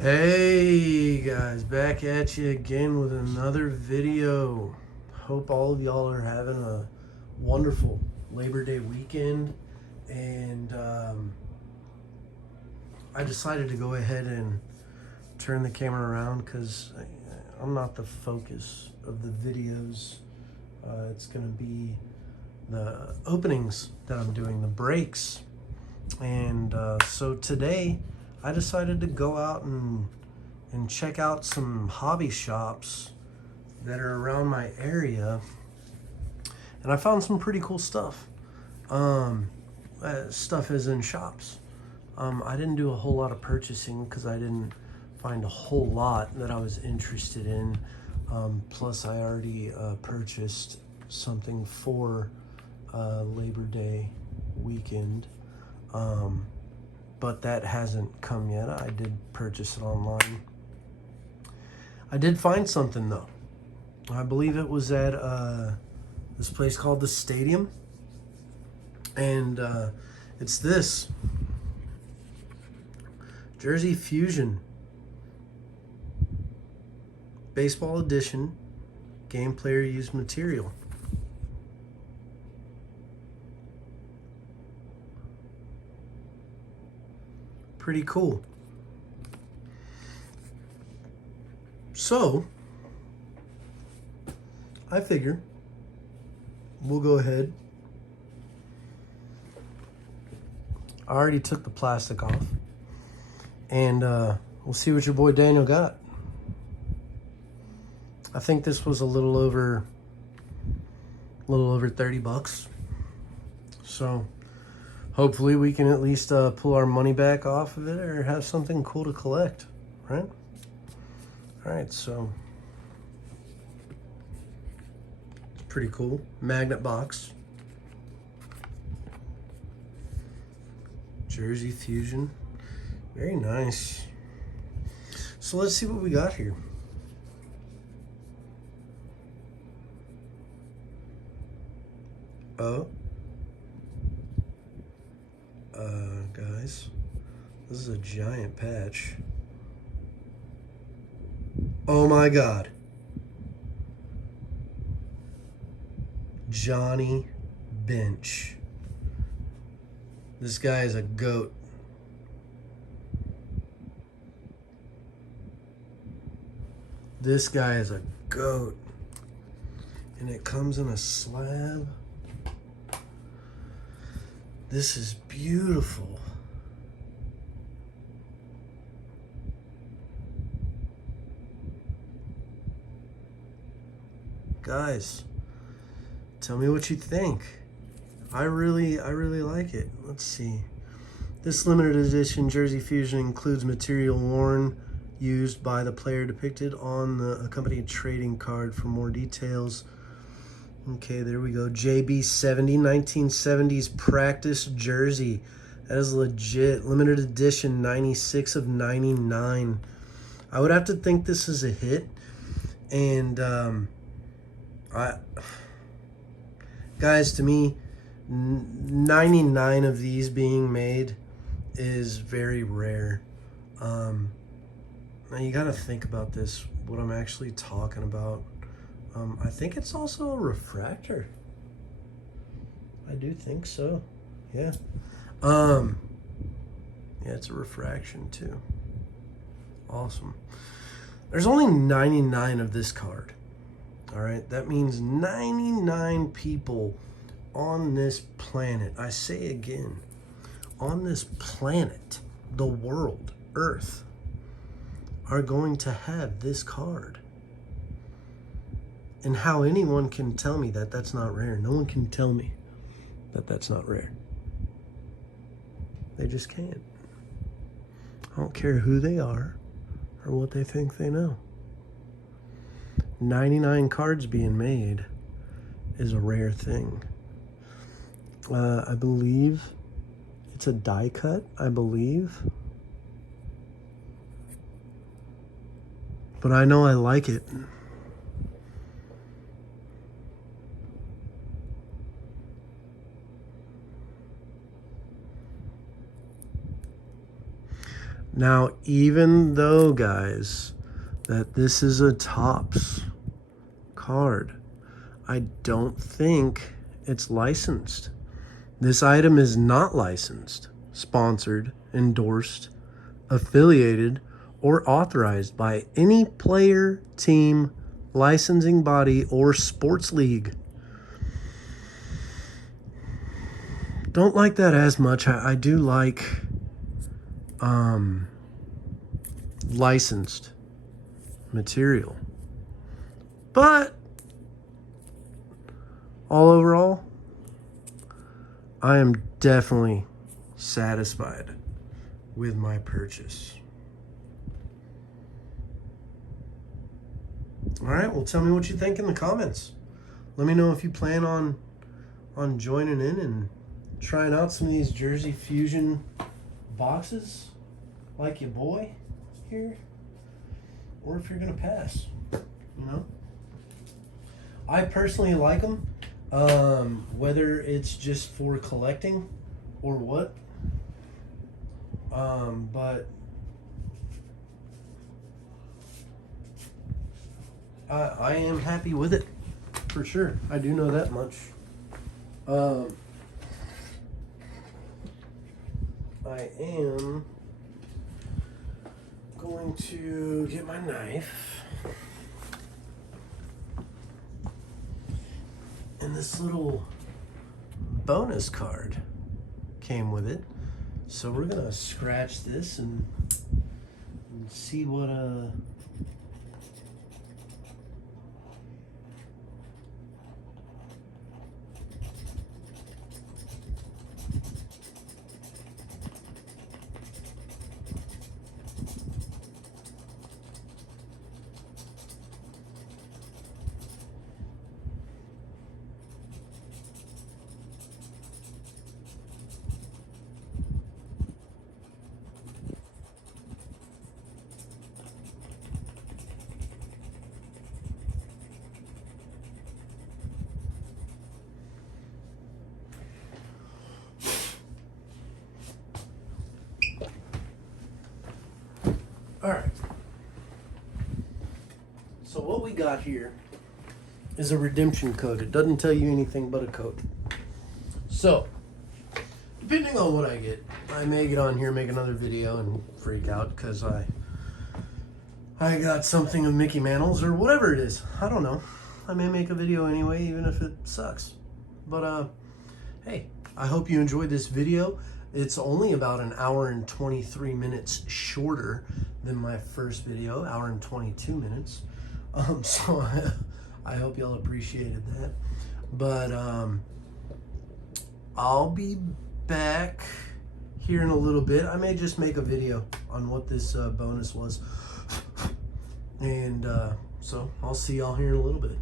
Hey guys, back at you again with another video. Hope all of y'all are having a wonderful Labor Day weekend. And I decided to go ahead and turn the camera around because I'm not the focus of the videos. It's going to be the openings that I'm doing, the breaks. And so today I decided to go out and check out some hobby shops that are around my area, and I found some pretty cool stuff. Stuff is in shops. I didn't do a whole lot of purchasing because I didn't find a whole lot that I was interested in. Plus, I already purchased something for Labor Day weekend. But that hasn't come yet. I did purchase it online. I did find something though. I believe it was at this place called the Stadium, and it's this Jersey Fusion Baseball Edition Game Player Used Material. Pretty cool. So I figure we'll go ahead. I already took the plastic off, and we'll see what your boy Daniel got. I think this was a little over $30. So hopefully we can at least pull our money back off of it or have something cool to collect, right? All right, so pretty cool. Magnet box. Jersey Fusion. Very nice. So let's see what we got here. Oh. Guys, this is a giant patch. Oh my God. Johnny Bench. This guy is a goat. This guy is a goat. And it comes in a slab. This is beautiful. Guys, tell me what you think. I really like it. Let's see. This limited edition Jersey Fusion includes material worn, used by the player depicted on the accompanied trading card. For more details. Okay, there we go. JB70, 1970s practice jersey. That is legit. Limited edition, 96 of 99. I would have to think this is a hit. And guys, to me, 99 of these being made is very rare. Now you gotta think about this, what I'm actually talking about. I think it's also a refractor. I do think so. Yeah. Yeah, it's a refraction too. Awesome. There's only 99 of this card. All right, that means 99 people on this planet, I say again, on this planet, the world, Earth, are going to have this card. And how anyone can tell me that that's not rare. No one can tell me that that's not rare. They just can't. I don't care who they are or what they think they know. 99 cards being made is a rare thing. I believe it's a die cut, I believe. But I know I like it. Now, even though, guys, that this is a Topps card, I don't think it's licensed. This item is not licensed, sponsored, endorsed, affiliated, or authorized by any player, team, licensing body, or sports league. Don't like that as much. I do like licensed material. But all overall, I am definitely satisfied with my purchase. All right, well, tell me what you think in the comments. Let me know if you plan on joining in and trying out some of these Jersey Fusion boxes like your boy here, or if you're gonna pass. You know, I personally like them, whether it's just for collecting or what, but I am happy with it for sure. I do know that much. I am going to get my knife, and this little bonus card came with it, so we're gonna scratch this and see what all right. So what we got here is a redemption code. It doesn't tell you anything but a code. So, depending on what I get, I may get on here, make another video, and freak out because I got something of Mickey Mantle's or whatever it is. I don't know. I may make a video anyway, even if it sucks. But hey, I hope you enjoyed this video. It's only about an hour and 23 minutes shorter than my first video, hour and 22 minutes. So I hope y'all appreciated that. But I'll be back here in a little bit. I may just make a video on what this bonus was. And so I'll see y'all here in a little bit.